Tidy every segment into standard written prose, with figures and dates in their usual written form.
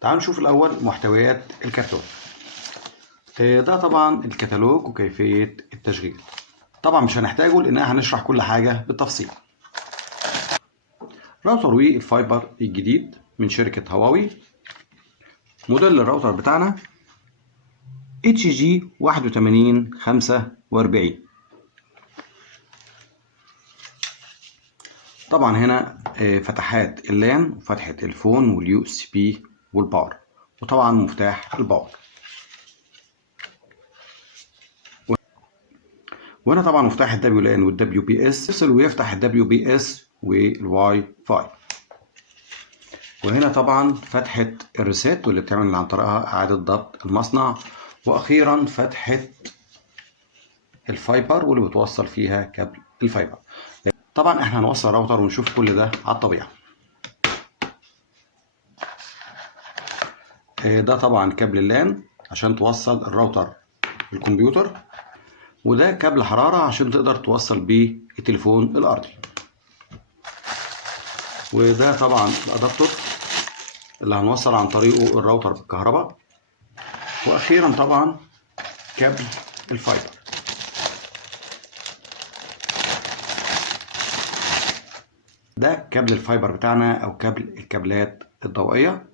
تعالوا نشوف الأول محتويات الكرتون. ده طبعا الكتالوج وكيفية التشغيل. طبعا مش هنحتاجه لأن هنشرح كل حاجة بالتفصيل. راوتر وي الفايبر الجديد من شركة هواوي. موديل الراوتر بتاعنا HG 8145. طبعا هنا فتحات اللان وفتحة الفون واليو اس بي والباور، وطبعا مفتاح الباور. وهنا طبعا مفتاح الدبليو لان والدبليو بي اس يفصل ويفتح الدبليو بي اس والواي فاي. وهنا طبعا فتحة الريسيت واللي بتعمل عن طريقها إعادة ضبط المصنع. وأخيرا فتحة الفايبر واللي بتوصل فيها كابل الفايبر. طبعا احنا هنوصل راوتر ونشوف كل ده على الطبيعة. ده طبعا كابل اللان عشان توصل الراوتر بالكمبيوتر، وده كابل حرارة عشان تقدر توصل بيه التليفون الأرضي. وده طبعا الأدابتور اللي هنوصل عن طريقه الراوتر بالكهرباء. وأخيرا طبعا كابل الفايبر. ده كابل الفايبر بتاعنا أو كابل الكابلات الضوئية،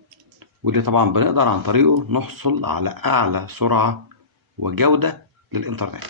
واللي طبعا بنقدر عن طريقه نحصل على أعلى سرعة وجودة للإنترنت.